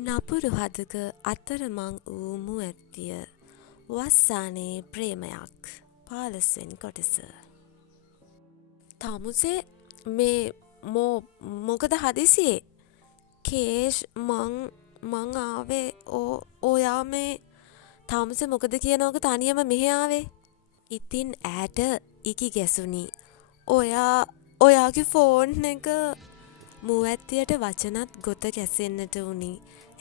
නපුරු හදක අතරමං වූ මුවැත්තිය වස්සානේ ප්‍රේමයක් 15 කොටස. තමුසේ මේ මොකද හදිසියේ කේෂ් මං ආවේ ඔයා මේ තමුසේ මොකද කියනවක තනියම මෙහෙ ආවේ. ඉතින් ඈට ඉකි ගැසුනි. ඔයාගේ ෆෝන් එක මුවැත්තියට වචනත් ගොත ගැසෙන්නට වුණි.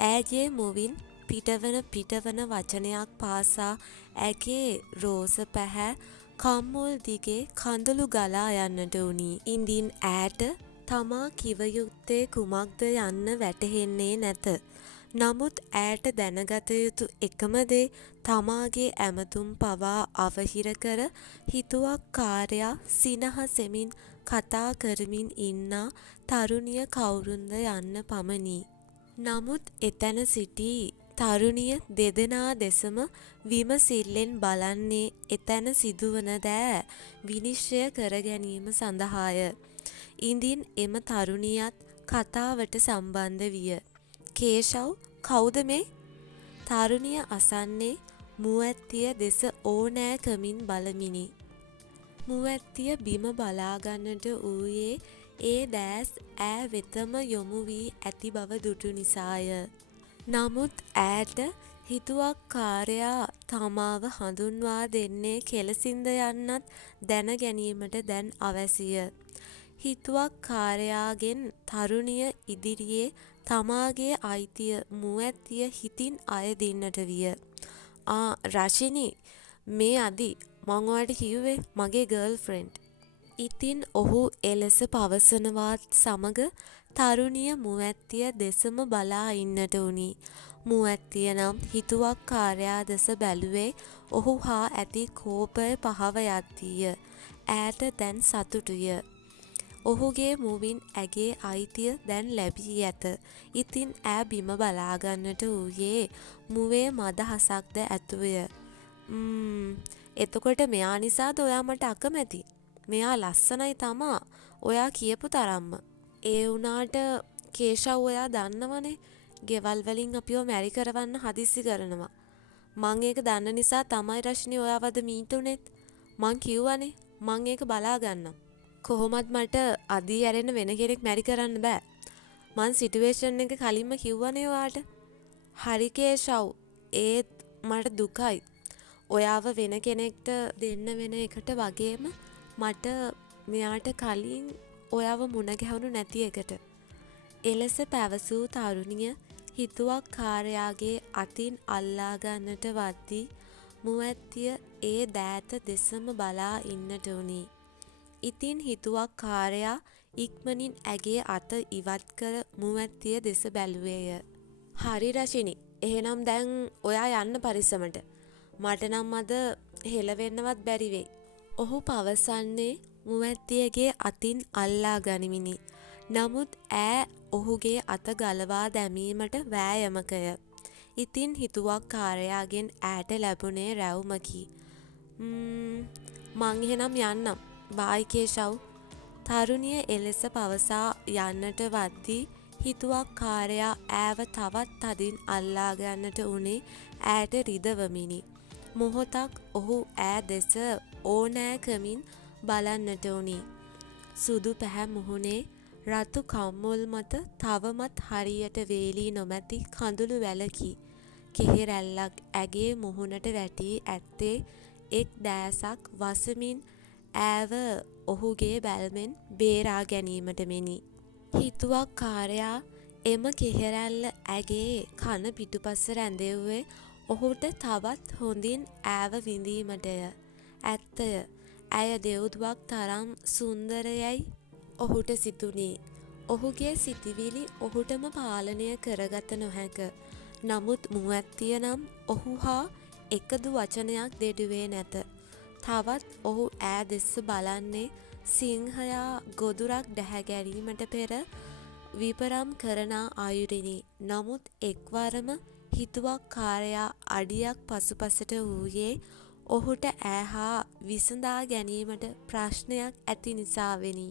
ඇගේ මුවින් පිටවන වචනයක් පාසා ඇගේ රෝස පැහැ කම්මුල් දිගේ කඳුළු ගලා යන්නට වුණි. ඉඳින් ඈට තමා කිවයුත්තේ කුමක්ද යන්න වැටහෙන්නේ නැත. නමුත් ඈට දැනගත යුතු එකම දේ තමාගේ ඇමතුම් පවා අවහිර කර හිතුවක්කාරයා සිනහසෙමින් කතා කරමින් ඉන්නා තරුණිය කවුරුන්ද යන්න පමණි. නමුත් එතැන සිටි තරුණිය දෙදෙනා දෙසම විමසිල්ලෙන් බලන්නේ එතැන සිදුවන දෑ විනිශ්චය කර ගැනීම සඳහාය. ඉඳින් එම තරුණියත් කතාවට සම්බන්ධ විය. කේෂව් කවුද මේ? තරුණිය අසන්නේ මුවැත්තිය දෙස ඕනෑකමින් බලමිනි. මුවැත්තිය බිම බලාගන්නට වූයේ ඒ දෑස් ඈ වෙතම යොමු වී ඇති බව දුටු නිසාය. නමුත් ඈට හිතුවක්කාරයා තමාව හඳුන්වා දෙන්නේ කෙලසින්ද යන්නත් දැන ගැනීමට දැන් අවැසිය. හිතුවක්කාරයාගෙන් තරුණිය ඉදිරියේ තමාගේ අයිතිය මුවැත්තිය හිතින් අයදින්නට විය. රශිනි මේ අදි මං ඔයාට කිව්වේ මගේ ගර්ල් ෆ්‍රෙන්ඩ්. ඉතින් ඔහු එලෙස පවසනවාත් සමග තරුණිය මුවැත්තිය දෙසම බලා ඉන්නට වුණි. මුවැත්තිය නම් හිතුවක්කාරයා දෙස බැලුවේ ඔහු හා ඇති කෝපය පහව යද්දීය. ඈට දැන් සතුටුය. ඔහුගේ මුවින් ඇගේ අයිතිය දැන් ලැබී ඇත. ඉතින් ඈ බිම බලාගන්නට වූයේ මුවේ මදහසක්ද ඇතුවය. එතකොට මෙයා නිසාද ඔයා මට අකමැති? මෙයා ලස්සනයි තමා ඔයා කියපු තරම්ම. ඒ වුණාට කේෂව් ඔයා දන්නවනේ ගෙවල් වලින් අපිව මැරි කරවන්න හදිස්සි කරනවා. මං ඒක දන්න නිසා තමයි රශ්නි ඔයාවද මීට් උනේත්. මං කිව්වනේ මං ඒක බලා ගන්නම්. කොහොමත් මට අදී ඇරෙන්න වෙන කෙනෙක් මැරි කරන්න බෑ. මං සිටුවේෂන් එක කලින්ම කිව්වනේ ඔයාට. හරි කේෂව් ඒත් මට දුකයි. ඔයාව වෙන කෙනෙක්ට දෙන්න වෙන එකට වගේම මට මෙයාට කලින් ඔයාව මුණ ගැහුණු නැති එකට. එලෙස පැවසූ තරුණිය හිතුවක්කාරයාගේ අතින් අල්ලා ගන්නට වද්දී මුවැත්තිය ඒ දෑත දෙසම බලා ඉන්නට වුණි. ඉතින් හිතුවක්කාරයා ඉක්මනින් ඇගේ අත ඉවත් කර මුවැත්තිය දෙස බැලුවේය. හරි රශිනි එහෙනම් දැන් ඔයා යන්න පරිස්සමට. මට නම් අද හෙලවෙන්නවත් බැරි වෙයි. ඔහු පවසන්නේ මුවැත්තියගේ අතින් අල්ලා ගනිමිනි. නමුත් ඈ ඔහුගේ අත ගලවා දැමීමට වෑයමකය. ඉතින් හිතුවක්කාරයාගෙන් ඈට ලැබුණේ රැවුමකි. මං එහෙනම් යන්නම්. බායි කේෂව්. තරුණිය එලෙස පවසා යන්නට වද්දී හිතුවක්කාරයා ඈව තවත් තදින් අල්ලා ගන්නට වුණේ ඈට රිදවමිනි. මොහොතක් ඔහු ඈ දෙස ඕනෑකමින් බලන්නට වුණි. සුදු පැහැ මුහුණේ රතු කම්මුල් මත තවමත් හරියට වේලී නොමැති කඳුළු වැලකි. කෙහෙරැල්ලක් ඇගේ මුහුණට වැටී ඇත්තේ එක් දෑසක් වසමින් ඈව ඔහුගේ බැල්මෙන් බේරා ගැනීමට මෙනි. හිතුවක්කාරයා එම කෙහෙරැල්ල ඇගේ කන පිටුපස රැඳෙව්වේ ඔහුට තවත් හොඳින් ඈව විඳීමටය. ඇත්තය ඇය දෙව්දුවක් තරම් සුන්දරයැයි ඔහුට සිතුනි. ඔහුගේ සිතිවිලි ඔහුටම පාලනය කරගත නොහැක. නමුත් මුවැත්තිය නම් ඔහු හා එකදු වචනයක් දෙඩුවේ නැත. තවත් ඔහු ඈ දෙස බලන්නේ සිංහයා ගොදුරක් ඩැහැගැරීමට පෙර විපරම් කරන අයුරිනි. නමුත් එක්වරම හිතුවක්කාරයා අඩියක් පසුපසට වූයේ ඔහුට ඈ හා විසඳා ගැනීමට ප්‍රශ්නයක් ඇති නිසාවෙනි.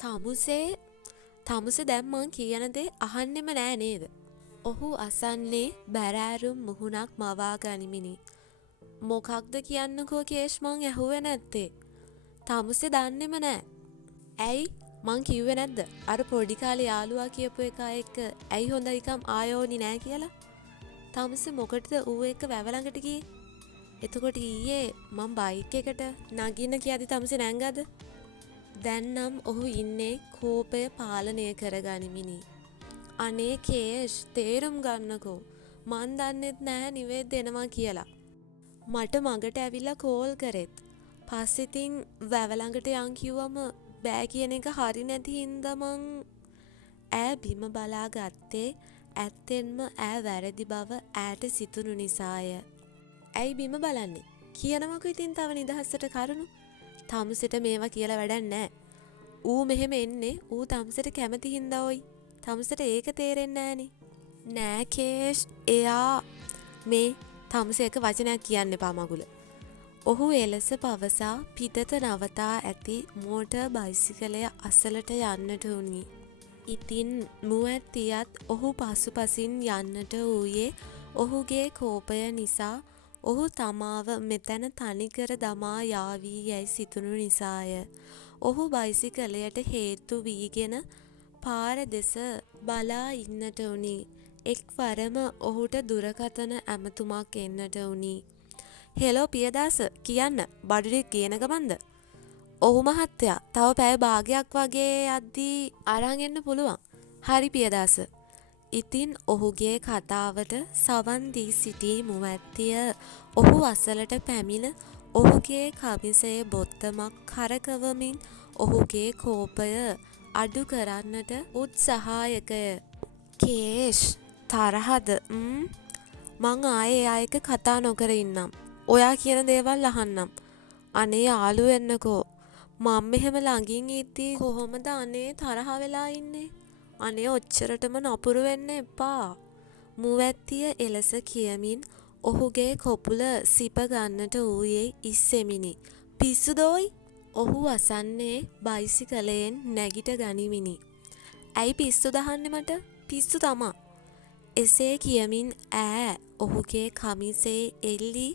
තමුසේ දැන් මං කියන දේ අහන්නෙම නෑ නේද? ඔහු අසන්නේ බැරෑරුම් මුහුණක් මවා ගනිමිනි. මොකක්ද කියන්නකෝ කේෂ් මං ඇහුවේ නැත්තේ. තමුසේ දන්නෙම නෑ. ඇයි මං කිව්වේ නැද්ද අර පොඩි කාලේ යාළුවා කියපු එකා එක්ක ඇයි හොඳයිකම් ආයෝනි නෑ කියලා. තමුසේ මොකටද ඌ එක්ක වැව ළඟට ගියේ? එතකොට ඊයේ මං බයික් එකට නගින්න කියද්දි තමුසේ නැංගද? දැන් නම් ඔහු ඉන්නේ කෝපය පාලනය කරගනිමිනි. අනේ කේෂ් තේරුම් ගන්නකෝ. මන් දන්නෙත් නැහැ නිවේද දෙනවා කියලා. මට මගට ඇවිල්ලා කෝල් කරෙත්. පස්සෙතින් වැව ළඟට යන් කිව්වම බෑ කියන එක හරි නැති හින්දා මං ඈ බිම බලා ගත්තේ ඇත්තෙන්ම ඈ වැරදි බව ඈට සිතුණු නිසාය. ඇයි බිම බලන්නේ? කියනවකෝ ඉතින් තව නිදහසට කරුණු. තමුසෙට මේවා කියලා වැඩක් නැහැ. ඌ මෙහෙම එන්නේ ඌ තමුසෙට කැමති හින්දා ඔයි. තමුසට ඒක තේරෙන්නේ නෑනේ. නෑ කේෂ් එයා මේ තමුසේ එක වචනයක් කියන්න එපා මගුල. ඔහු එලෙස පවසා පිටත නවතා ඇති මෝටර් බයිසිකලය අසලට යන්නට වුණි. ඉතින් මුවැත්තියත් ඔහු පසුපසින් යන්නට වූයේ ඔහුගේ කෝපය නිසා ඔහු තමාව මෙතැන තනිකර දමා යාවී යැයි සිතුණු නිසාය. ඔහු බයිසිකලයට හේතු වීගෙන පාර දෙස බලා ඉන්නට වුණි. එක්වරම ඔහුට දුරකථන ඇමතුමක් එන්නට වුණි. හෙලෝ පියදාස කියන්න බඩුරික් ගේන ගමන්ද? ඔහු මහත්තයා තව පැය භාගයක් වගේ යද්දී අරන් එන්න පුළුවන්. හරි පියදාස. ඉතින් ඔහුගේ කතාවට සවන් දී සිටි මුවැත්තිය ඔහු අසලට පැමිණ ඔහුගේ කමිසයේ බොත්තමක් කරකවමින් ඔහුගේ කෝපය අඩු කරන්නට උත්සාහයකය. කේෂ් තරහද? මං ආයේ එයා එක්ක කතා නොකර ඉන්නම්. ඔයා කියන දේවල් අහන්නම්. අනේ යාළු වෙන්නකෝ. මම මෙහෙම ළඟින් ඉද්දී කොහොමද අනේ තරහ වෙලා ඉන්නේ? අනේ ඔච්චරටම නපුරු වෙන්න එපා. මුවැත්තිය එලෙස කියමින් ඔහුගේ කොපුල සිප ගන්නට ඌයේ ඉස්සෙමිනි. පිස්සුදෝයි? ඔහු අසන්නේ බයිසිකලයෙන් නැගිට ගනිමිනි. ඇයි පිස්සු දහන්නේ මට? පිස්සු තමා. එසේ කියමින් ඈ ඔහුගේ කමිසේ එල්ලි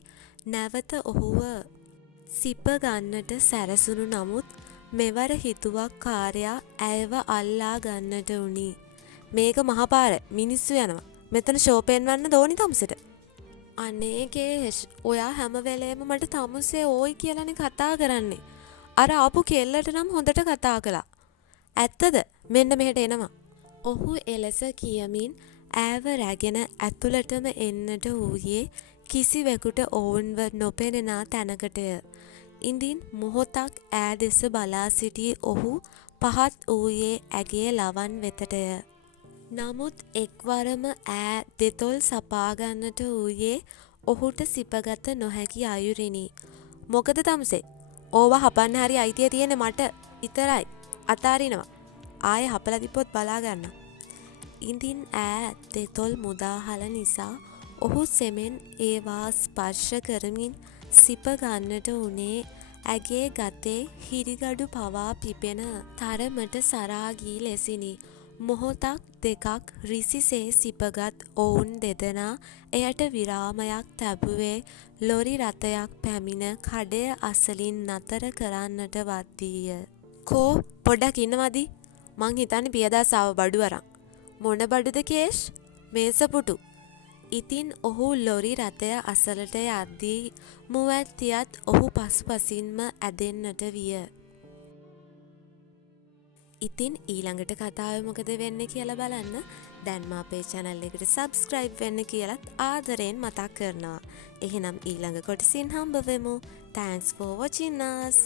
නැවත ඔහුව සිප ගන්නට සැරසුණු නමුත් මෙවර හිතුවක්කාරයා ඇයව අල්ලා ගන්නට වුණි. මේක මහපාර මිනිස්සු යනවා. මෙතන ෂෝ පෙන්වන්න දෝනි තමුසෙට. අනේ කේෂ් ඔයා හැම වෙලේම මට තමුසේ ඕයි කියලානේ කතා කරන්නේ. අර ආපු කෙල්ලට නම් හොඳට කතා කළා. ඇත්තද? මෙන්න මෙහෙට එනවා. ඔහු එලෙස කියමින් ඈව රැගෙන ඇතුළටම එන්නට වූයේ කිසිවෙකුට ඔවුන්ව නොපෙනෙනා තැනකටය. ඉඳින් මොහොතක් ඈ දෙස බලා සිටි ඔහු පහත් වූයේ ඇගේ ලවන් වෙතටය. නමුත් එක්වරම ඈ දෙතොල් සපාගන්නට වූයේ ඔහුට සිපගත නොහැකි අයුරිනි. මොකද තමුසේ? ඕවා හපන්න හරි අයිතිය තියෙන්නේ මට විතරයි. අතාරිනවා. ආයේ හපලා තිබ්බොත් බලා ගන්න. ඉඳින් ඈ දෙතොල් මුදාහල නිසා ඔහු සෙමෙන් ඒවා ස්පර්ශ කරමින් සිප ගන්නට උනේ ඇගේ ගතේ හිරිගඩු පවා පිපෙන තරමට සරාගී ලෙසිනි. මොහොතක් දෙකක් රිසිසේ සිපගත් ඔවුන් දෙදෙනා එයට විරාමයක් තැබුවේ ලොරි රථයක් පැමිණ කඩය අසලින් නතර කරන්නට වද්දීය. කෝ පොඩ්ඩක් ඉන්නවද? මං හිතන්නේ පියදාස ආව බඩු අරන්. මොන බඩුද කේෂ්? මේසපුටු. ඉතින් ඔහු ලොරි රථය අසලට යද්දී මුවැත්තියත් ඔහු පසුපසින්ම ඇදෙන්නට විය. ඉතින් ඊළඟට කතාවේ මොකද වෙන්නේ කියලා බලන්න දැන්ම අපේ channel එකට subscribe වෙන්න කියලත් ආදරයෙන් මතක් කරනවා. එහෙනම් ඊළඟ කොටසින් හම්බ වෙමු. Thanks for watching us.